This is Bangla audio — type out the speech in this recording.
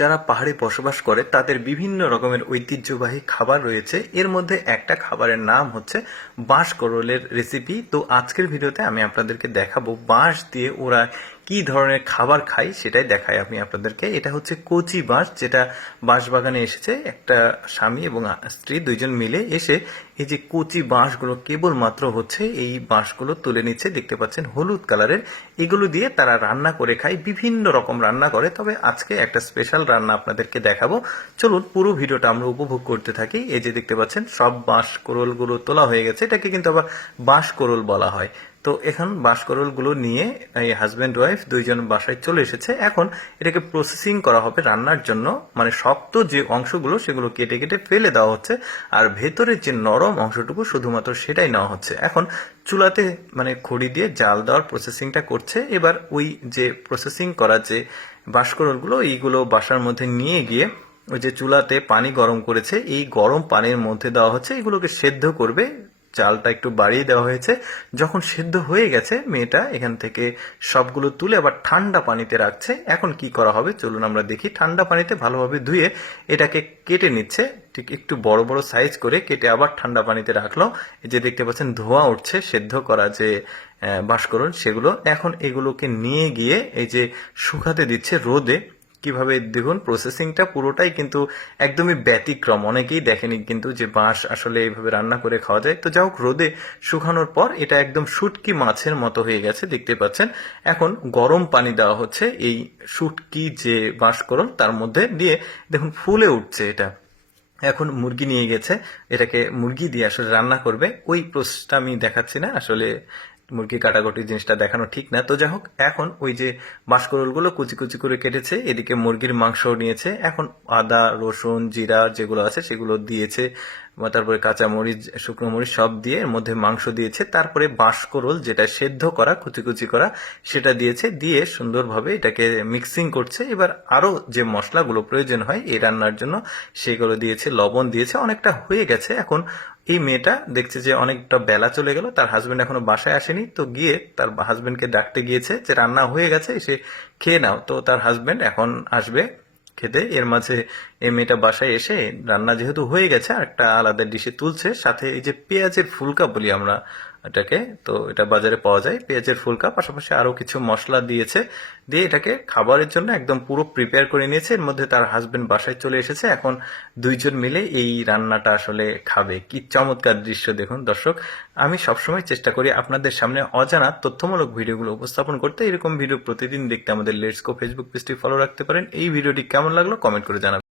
যারা পাহাড়ে বসবাস করে তাদের বিভিন্ন রকমের ঐতিহ্যবাহী খাবার রয়েছে। এর মধ্যে একটা খাবারের নাম হচ্ছে বাঁশকরলের রেসিপি। তো আজকের ভিডিওতে আমি আপনাদেরকে দেখাবো বাঁশ দিয়ে ওরা কি ধরনের খাবার খায়, সেটাই দেখাই আমি আপনাদেরকে। এটা হচ্ছে কচি বাঁশ, যেটা বাঁশ বাগানে এসেছে একটা স্বামী এবং স্ত্রী দুইজন মিলে এসে এই যে কচি বাঁশগুলো কেবলমাত্র হচ্ছে এই বাঁশগুলো তুলে নিচ্ছে, দেখতে পাচ্ছেন হলুদ কালারের। এগুলো দিয়ে তারা রান্না করে খায়, বিভিন্ন রকম রান্না করে। তবে আজকে একটা স্পেশাল রান্না আপনাদেরকে দেখাবো। চলুন পুরো ভিডিওটা আমরা উপভোগ করতে থাকি। এই যে দেখতে পাচ্ছেন সব বাঁশকরলগুলো তোলা হয়ে গেছে, এটাকে কিন্তু আবার বাঁশকরল বলা হয়। তো এখন বাঁশকরলগুলো নিয়ে এই হাজব্যান্ড ওয়াইফ দুইজন বাসায় চলে এসেছে। এখন এটাকে প্রসেসিং করা হবে রান্নার জন্য। মানে শক্ত যে অংশগুলো সেগুলো কেটে কেটে ফেলে দেওয়া হচ্ছে, আর ভেতরের যে নরম অংশটুকু শুধুমাত্র সেটাই নেওয়া হচ্ছে। এখন চুলাতে মানে খড়ি দিয়ে জাল দেওয়ার প্রসেসিংটা করছে। এবার ওই যে প্রসেসিং করা যে বাঁশকরলগুলো এইগুলো বাসার মধ্যে নিয়ে গিয়ে ওই যে চুলাতে পানি গরম করেছে, এই গরম পানির মধ্যে দেওয়া হচ্ছে। এগুলোকে সেদ্ধ করবে, চালটা একটু বাড়িয়ে দেওয়া হয়েছে। যখন সেদ্ধ হয়ে গেছে মেয়েটা এখান থেকে সবগুলো তুলে আবার ঠান্ডা পানিতে রাখছে। এখন কি করা হবে চলুন আমরা দেখি। ঠান্ডা পানিতে ভালোভাবে ধুয়ে এটাকে কেটে নিচ্ছে, ঠিক একটু বড় বড় সাইজ করে কেটে আবার ঠান্ডা পানিতে রাখলো। এই যে দেখতে পাচ্ছেন ধোঁয়া উঠছে সেদ্ধ করা যে বাঁশকরল সেগুলো। এখন এগুলোকে নিয়ে গিয়ে এই যে শুকাতে দিচ্ছে রোদে। কিভাবে দেখুন প্রসেসিংটা পুরোটাই কিন্তু একদমই ব্যতিক্রম। অনেকেই দেখেনি কিন্তু যে বাঁশ আসলে এইভাবে রান্না করে খাওয়া যায়। তো যাই হোক, রোদে শুকানোর পর এটা একদম শুটকি মাছের মতো হয়ে গেছে, দেখতে পাচ্ছেন। এখন গরম পানি দেওয়া হচ্ছে এই শুটকি যে বাঁশকরল তার মধ্যে দিয়ে, দেখুন ফুলে উঠছে এটা। এখন মুরগি নিয়ে গেছে, এটাকে মুরগি দিয়ে আসলে রান্না করবে। ওই প্রসেসটা আমি দেখাচ্ছি না, আসলে মুরগি কাটাকুটি জিনিসটা দেখানো ঠিক না। তো যাই হোক, এখন ওই যে বাঁশকরলগুলো কুচি কুচি করে কেটেছে, এদিকে মুরগির মাংস নিয়েছে। এখন আদা রসুন জিরা যেগুলো আছে সেগুলো দিয়েছে, তারপরে কাঁচা মরিচ শুকনো মরিচ সব দিয়ে এর মধ্যে মাংস দিয়েছে। তারপরে বাঁশকরল যেটা সেদ্ধ করা কুচি কুচি করা সেটা দিয়েছে, দিয়ে সুন্দরভাবে এটাকে মিক্সিং করছে। এবার আরো যে মশলাগুলো প্রয়োজন হয় এই রান্নার জন্য সেগুলো দিয়েছে, লবণ দিয়েছে, অনেকটা হয়ে গেছে। এখন এই মেয়েটা দেখছে যে অনেকটা বেলা চলে গেল, তার হাজবেন্ড এখনো বাসায় আসেনি। তো গিয়ে তার হাজবেন্ডকে ডাকতে গিয়েছে যে রান্না হয়ে গেছে, এসে খেয়ে নাও। তো তার হাজবেন্ড এখন আসবে খেতে। এর মাঝে এই মেয়েটা বাসায় এসে রান্না যেহেতু হয়ে গেছে আর একটা আলাদা ডিশে তুলছে, সাথে এই যে পেঁয়াজের ফুলকা বলি আমরা এটাকে, তো এটা বাজারে পাওয়া যায় পেঁয়াজের ফুলকা, পাশাপাশি আরো কিছু মশলা দিয়েছে। দিয়ে এটাকে খাবারের জন্য একদম পুরো প্রিপেয়ার করে নিয়েছে। এর মধ্যে তার হাজবেন্ড বাসায় চলে এসেছে, এখন দুইজন মিলে এই রান্নাটা আসলে খাবে। কি চমৎকার দৃশ্য দেখুন দর্শক। আমি সবসময় চেষ্টা করি আপনাদের সামনে অজানা তথ্যমূলক ভিডিওগুলো উপস্থাপন করতে। এরকম ভিডিও প্রতিদিন দেখতে আমাদের লেটস গো ফেসবুক পেজটি ফলো রাখতে পারেন। এই ভিডিওটি কেমন লাগলো কমেন্ট করে জানাবেন।